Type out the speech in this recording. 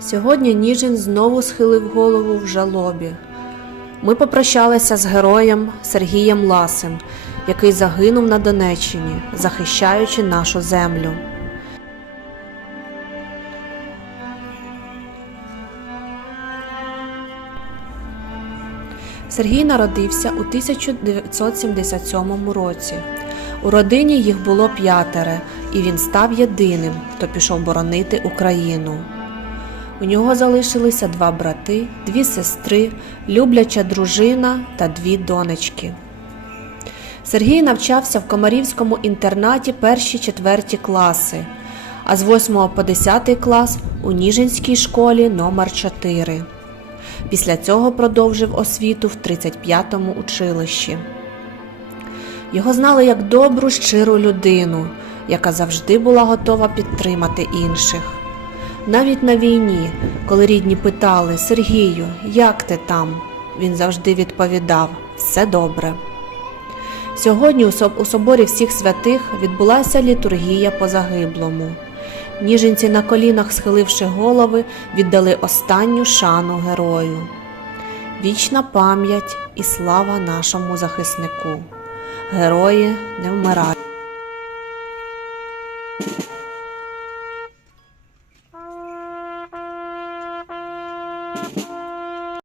Сьогодні Ніжин знову схилив голову в жалобі. Ми попрощалися з героєм Сергієм Ласим, який загинув на Донеччині, захищаючи нашу землю. Сергій народився у 1977 році. У родині їх було п'ятере, і він став єдиним, хто пішов боронити Україну. У нього залишилися два брати, дві сестри, любляча дружина та дві донечки. Сергій навчався в Комарівському інтернаті перші четверті класи, а з 8 по 10 клас у Ніжинській школі номер 4 Після цього продовжив освіту в 35-му училищі. Його знали як добру, щиру людину, яка завжди була готова підтримати інших. Навіть на війні, коли рідні питали Сергію, як ти там? Він завжди відповідав все добре. Сьогодні у соборі всіх святих відбулася літургія по загиблому. Ніженці на колінах, схиливши голови, віддали останню шану герою. Вічна пам'ять і слава нашому захиснику. Герої не вмирають. you